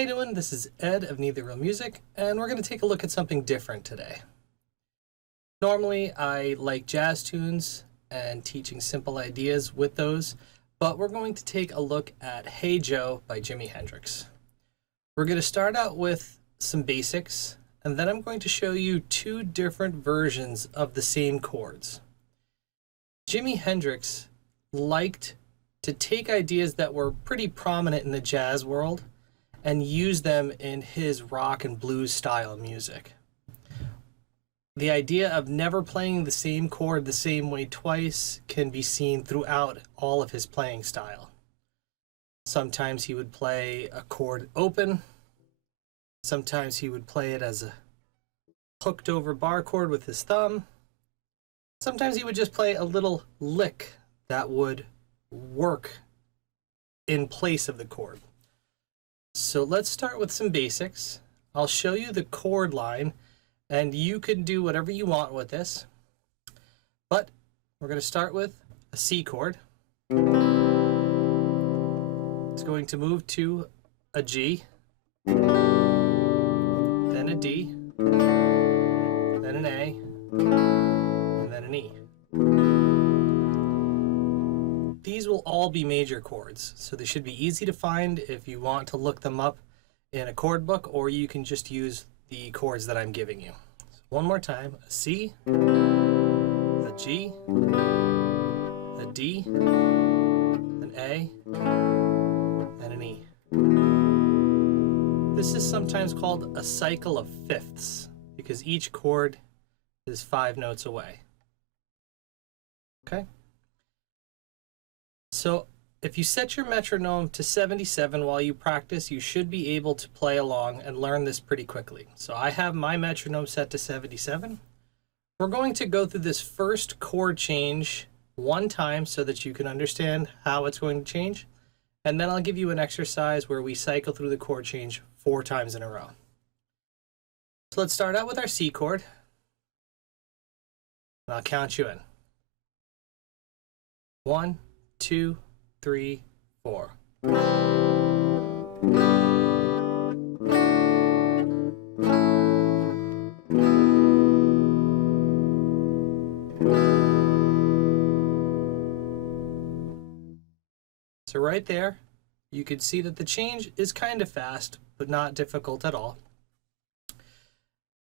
you doing? This is Ed of Neither Real Music, and we're going to take a look at something different today. Normally, I like jazz tunes and teaching simple ideas with those, but we're going to take a look at Hey Joe by Jimi Hendrix. We're going to start out with some basics, and then I'm going to show you two different versions of the same chords. Jimi Hendrix liked to take ideas that were pretty prominent in the jazz world and use them in his rock and blues style music. The idea of never playing the same chord the same way twice can be seen throughout all of his playing style. Sometimes he would play a chord open, sometimes he would play it as a hooked over bar chord with his thumb, sometimes he would just play a little lick that would work in place of the chord. So let's start with some basics. I'll show you the chord line, and you can do whatever you want with this. But we're going to start with a C chord. It's going to move to a G, then a D, then an A, and then an E. These will all be major chords, so they should be easy to find if you want to look them up in a chord book, or you can just use the chords that I'm giving you. So one more time, a C, a G, a D, an A, and an E. This is sometimes called a cycle of fifths because each chord is 5 notes away. Okay? So if you set your metronome to 77 while you practice, you should be able to play along and learn this pretty quickly. So I have my metronome set to 77. We're going to go through this first chord change one time so that you can understand how it's going to change. And then I'll give you an exercise where we cycle through the chord change 4 times in a row. So let's start out with our C chord. And I'll count you in. 1, 2, 3, 4. So right there, you can see that the change is kind of fast, but not difficult at all.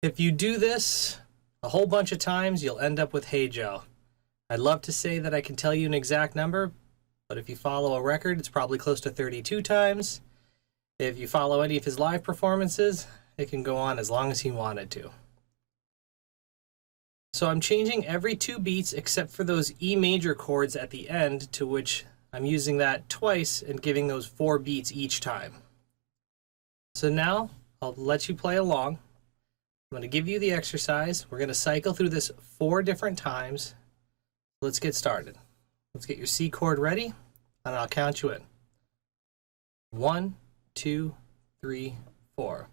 If you do this a whole bunch of times, you'll end up with Hey Joe. I'd love to say that I can tell you an exact number, but if you follow a record, it's probably close to 32 times. If you follow any of his live performances, it can go on as long as he wanted to. So I'm changing every 2 beats except for those E major chords at the end, to which I'm using that twice and giving those 4 beats each time. So now I'll let you play along. I'm going to give you the exercise. We're going to cycle through this 4 different times. Let's get started. Let's get your C chord ready, and I'll count you in. 1, 2, 3, 4.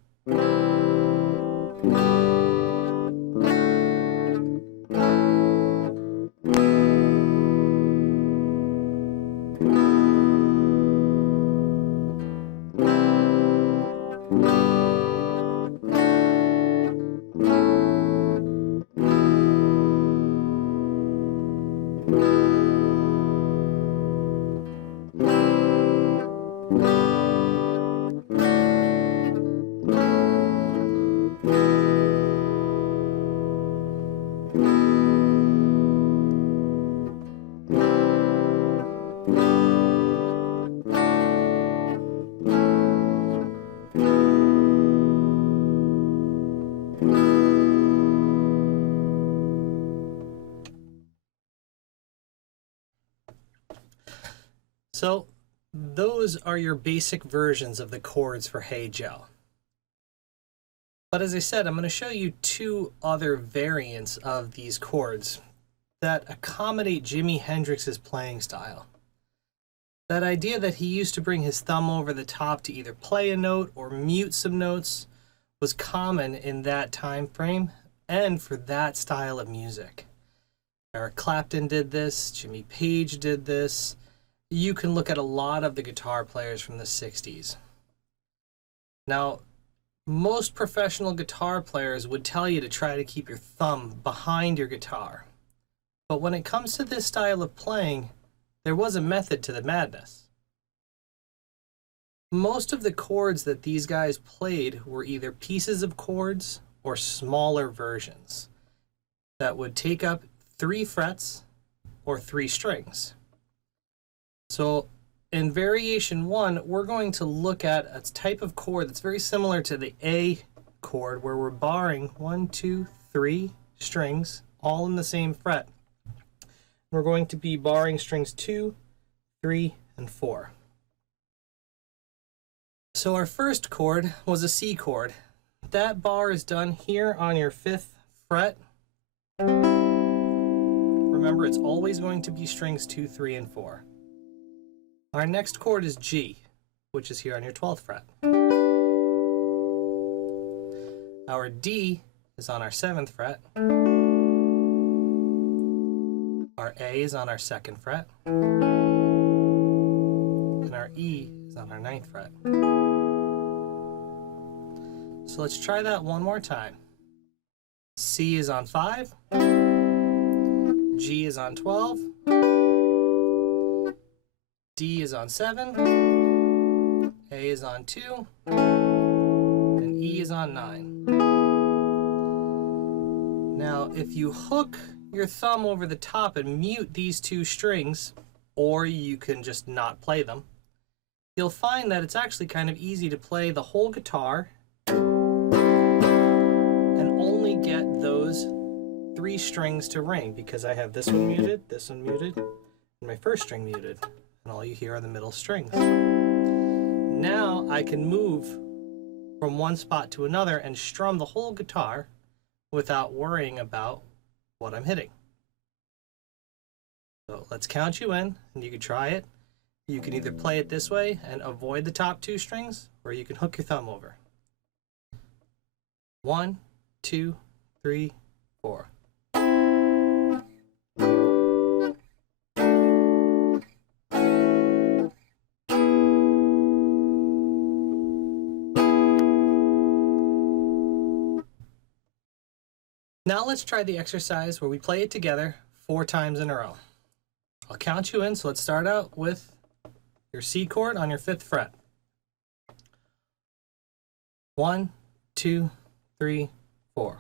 So those are your basic versions of the chords for Hey Joe. But as I said, I'm going to show you 2 other variants of these chords that accommodate Jimi Hendrix's playing style. That idea that he used to bring his thumb over the top to either play a note or mute some notes was common in that time frame and for that style of music. Eric Clapton did this, Jimmy Page did this. You can look at a lot of the guitar players from the 60s. Now, most professional guitar players would tell you to try to keep your thumb behind your guitar. But when it comes to this style of playing, there was a method to the madness. Most of the chords that these guys played were either pieces of chords or smaller versions that would take up 3 frets or 3 strings. So in variation 1, we're going to look at a type of chord that's very similar to the A chord, where we're barring 1, 2, 3 strings all in the same fret. We're going to be barring strings 2, 3, and 4. So our first chord was a C chord. That bar is done here on your 5th fret. Remember, it's always going to be strings 2, 3, and 4. Our next chord is G, which is here on your 12th fret. Our D is on our 7th fret. Our A is on our 2nd fret. And our E is on our 9th fret. So let's try that one more time. C is on 5. G is on 12. D is on 7. A is on 2. And E is on 9. Now, if you hook your thumb over the top and mute these 2 strings, or you can just not play them, you'll find that it's actually kind of easy to play the whole guitar and only get those 3 strings to ring, because I have this one muted, and my first string muted, and all you hear are the middle strings. Now I can move from one spot to another and strum the whole guitar without worrying about what I'm hitting. So let's count you in, and you can try it. You can either play it this way and avoid the top 2 strings, or you can hook your thumb over. 1, 2, 3, 4. Now let's try the exercise where we play it together 4 times in a row. I'll count you in, so let's start out with your C chord on your 5th fret. 1, 2, 3, 4.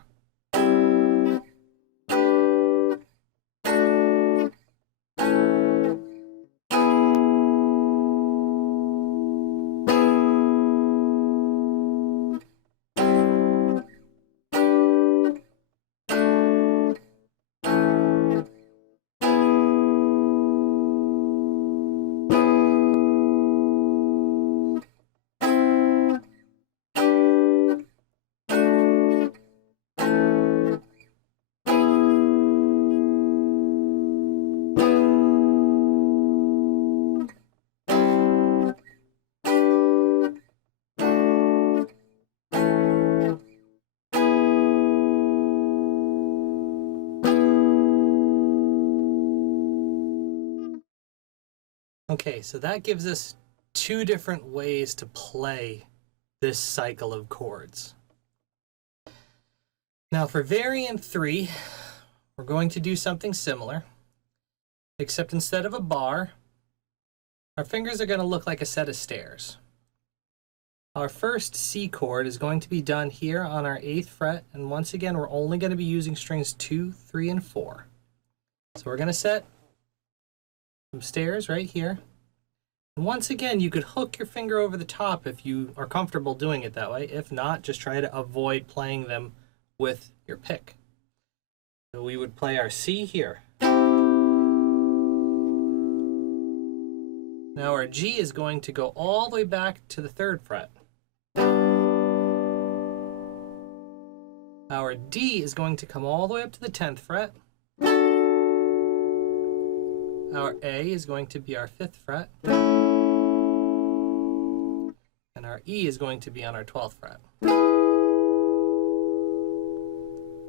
Okay, so that gives us 2 different ways to play this cycle of chords. Now for variant 3, we're going to do something similar, except instead of a bar, our fingers are going to look like a set of stairs. Our first C chord is going to be done here on our 8th fret, and once again, we're only going to be using strings 2, 3, and 4. So we're going to set some stairs right here. And once again, you could hook your finger over the top if you are comfortable doing it that way. If not, just try to avoid playing them with your pick. So we would play our C here. Now our G is going to go all the way back to the 3rd fret. Our D is going to come all the way up to the 10th fret. Our A is going to be our 5th fret. And our E is going to be on our 12th fret.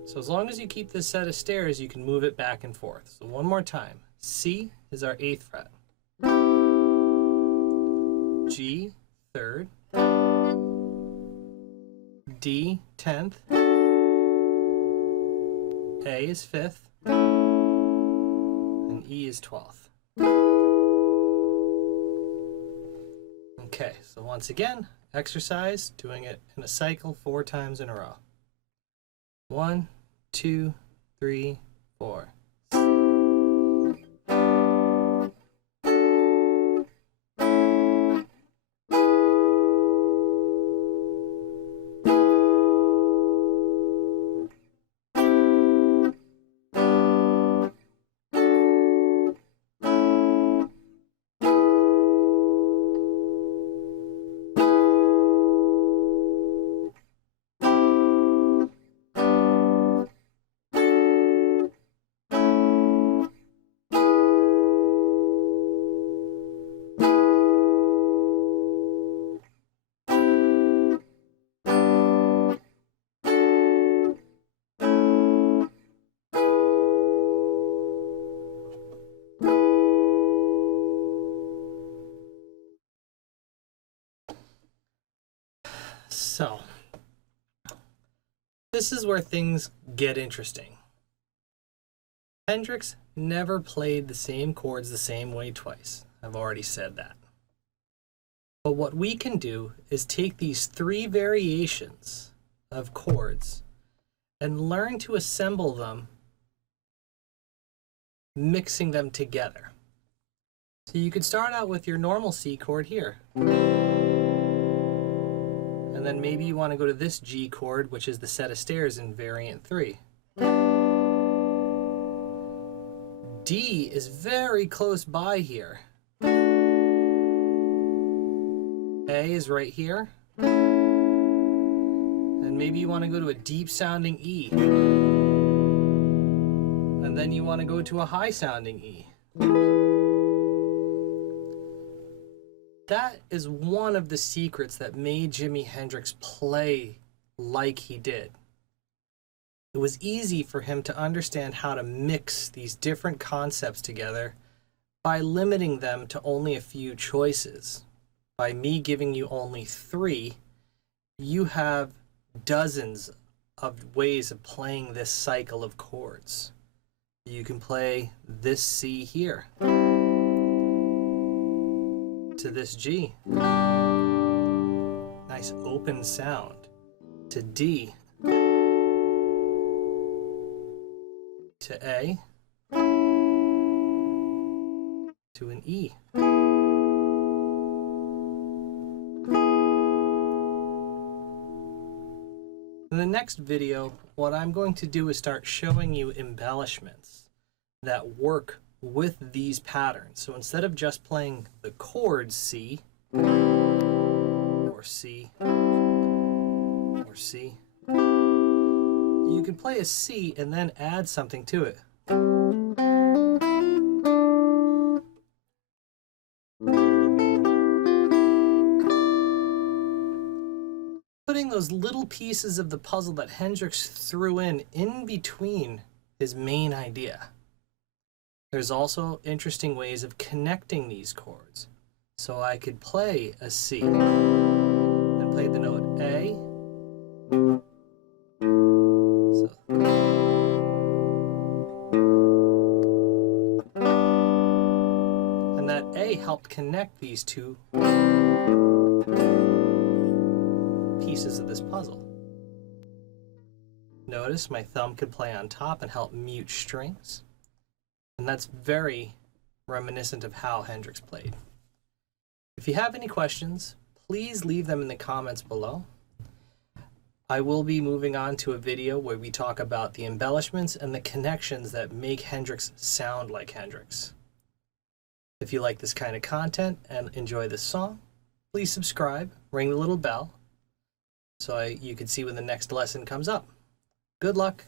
So as long as you keep this set of stairs, you can move it back and forth. So one more time. C is our 8th fret. G, 3rd. D 10th, A is 5th, and E is 12th. Okay, so once again, exercise, doing it in a cycle 4 times in a row. 1, 2, 3, 4. So, this is where things get interesting. Hendrix never played the same chords the same way twice. I've already said that. But what we can do is take these 3 variations of chords and learn to assemble them, mixing them together. So you could start out with your normal C chord here. And then maybe you want to go to this G chord, which is the set of stairs in variant 3. D is very close by here. A is right here. And maybe you want to go to a deep sounding E. And then you want to go to a high sounding E. That is one of the secrets that made Jimi Hendrix play like he did. It was easy for him to understand how to mix these different concepts together by limiting them to only a few choices. By me giving you only 3, you have dozens of ways of playing this cycle of chords. You can play this C here to this G. Nice open sound. To D. To A. To an E. In the next video, what I'm going to do is start showing you embellishments that work with these patterns. So instead of just playing the chord C, or C, or C, you can play a C and then add something to it. Putting those little pieces of the puzzle that Hendrix threw in between his main idea. There's also interesting ways of connecting these chords. So I could play a C and play the note A. So, and that A helped connect these 2 pieces of this puzzle. Notice my thumb could play on top and help mute strings. And that's very reminiscent of how Hendrix played. If you have any questions, please leave them in the comments below. I will be moving on to a video where we talk about the embellishments and the connections that make Hendrix sound like Hendrix. If you like this kind of content and enjoy this song, please subscribe, ring the little bell, so you can see when the next lesson comes up. Good luck.